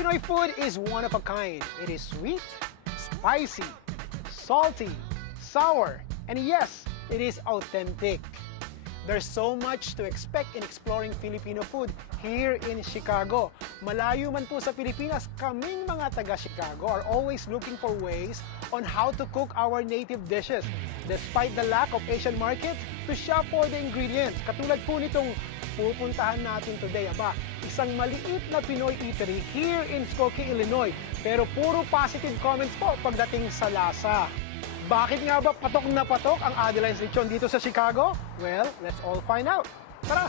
Pinoy food is one of a kind. It is sweet, spicy, salty, sour, and yes, it is authentic. There's so much to expect in exploring Filipino food here in Chicago. Malayo man po sa Pilipinas, kaming mga taga-Chicago are always looking for ways on how to cook our native dishes. Despite the lack of Asian markets to shop for the ingredients. Katulad po nitong pupuntahan natin today. Isang maliit na Pinoy eatery here in Skokie, Illinois. Pero puro positive comments po pagdating sa lasa. Bakit nga ba patok na patok ang Adeline's Lechon dito sa Chicago? Well, let's all find out. Tara!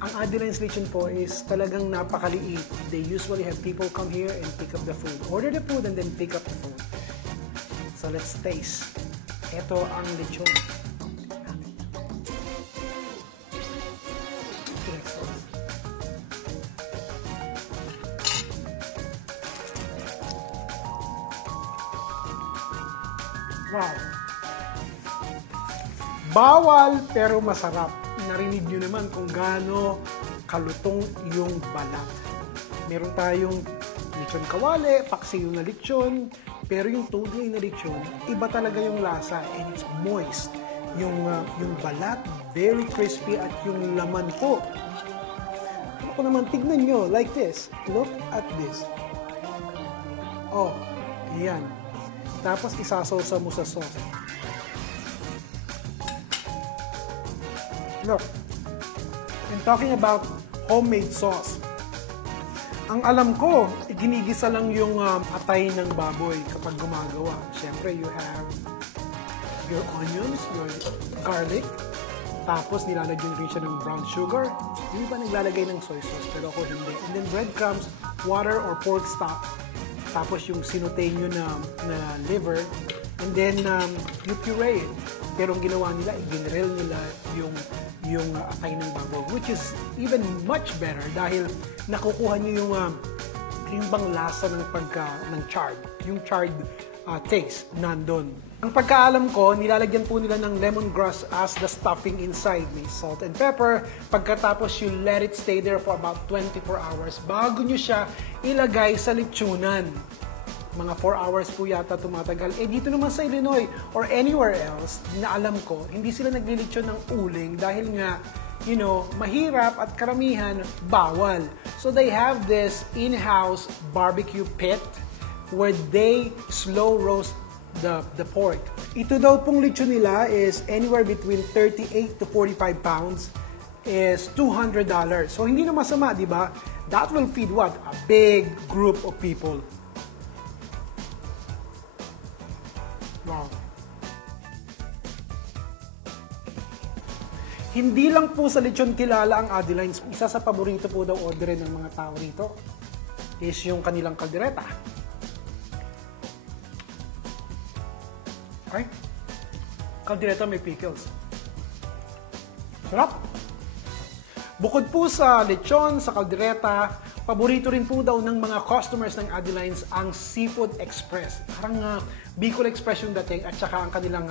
Ang Adeline's Lechon po is talagang napakaliit. They usually have people come here and pick up the food. Order the food and then pick up the food. So let's taste. Ito ang lechon. Wow! Bawal pero masarap. Narinig nyo naman kung gaano kalutong yung balat. Meron tayong lechon kawale, paksiw na lechon, pero yung tunay na lechon, iba talaga yung lasa and it's moist. Yung balat, very crispy at yung laman po. Ako naman, tignan nyo, like this. Look at this. Oh, yan. Tapos isasawsa mo sa sauce. Look, I'm talking about homemade sauce. Ang alam ko, ginigisa lang yung atay ng baboy kapag gumagawa. Siyempre, you have your onions, your garlic, tapos nilalagyan rin siya ng brown sugar. Hindi pa naglalagay ng soy sauce, pero ako hindi. And then breadcrumbs, water or pork stock, tapos yung sinute nyo na liver, and then you puree it. Pero ang ginawa nila, i-grill nila yung atay ng baboy, which is even much better dahil nakukuha nyo yung bang lasa ng charred. Yung charred taste nandun. Ang pagkaalam ko, nilalagyan po nila ng lemongrass as the stuffing inside. May salt and pepper. Pagkatapos you let it stay there for about 24 hours bago nyo siya ilagay sa lechonan. Mga 4 hours po yata tumatagal. Eh dito naman sa Illinois or anywhere else, na alam ko, hindi sila naglilechon ng uling dahil nga, you know, mahirap at karamihan, bawal. So they have this in-house barbecue pit where they slow roast the pork. Ito daw pong lechon nila is anywhere between 38 to 45 pounds is $200. So hindi na masama, di ba? That will feed what? A big group of people. Wow. Hindi lang po sa lechon kilala ang Adeline's. Isa sa paborito po daw orderin ng mga tao rito is yung kanilang kaldereta. Okay? Kaldereta may pickles. Sarap! Bukod po sa lechon, sa kaldereta, paborito rin po daw ng mga customers ng Adeline's ang Seafood Express. Parang Bicol Express yung dating at saka ang kanilang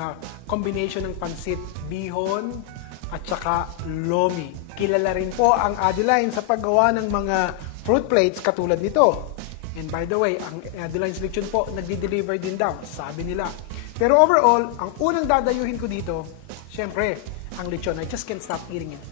combination ng pansit, bihon, at saka lomi. Kilala rin po ang Adeline sa paggawa ng mga fruit plates katulad nito. And by the way, ang Adeline's Lechon po, nagdi-deliver din daw, sabi nila. Pero overall, ang unang dadayuhin ko dito, syempre, ang lechon. I just can't stop eating it.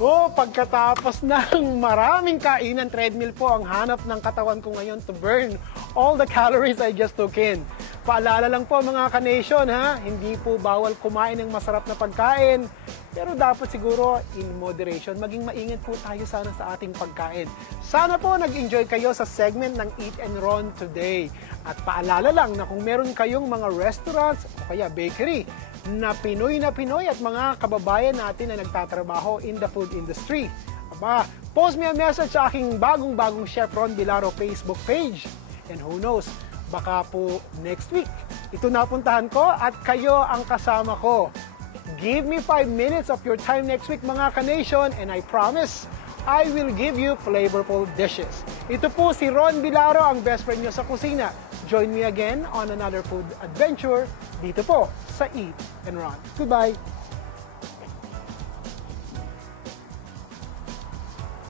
Oh, pagkatapos ng maraming kainan, treadmill po ang hanap ng katawan ko ngayon to burn all the calories I just took in. Paalala lang po mga ka-nation, hindi po bawal kumain ng masarap na pagkain. Pero dapat siguro in moderation, maging maingat po tayo sana sa ating pagkain. Sana po nag-enjoy kayo sa segment ng Eat and Ron today. At paalala lang na kung meron kayong mga restaurants o kaya bakery na Pinoy at mga kababayan natin na nagtatrabaho in the food industry. Post me a message sa aking bagong Chef Ron Bilaro Facebook page. And who knows, baka po next week, ito napuntahan ko at kayo ang kasama ko. Give me 5 minutes of your time next week mga ka-nation and I promise, I will give you flavorful dishes. Ito po si Ron Bilaro, ang best friend nyo sa kusina. join me again on another food adventure dito po sa Eat and Run. Goodbye!